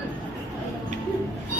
あ!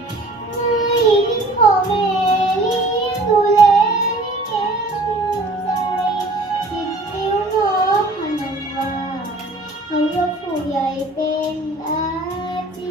ใหญ่เป็นอาชี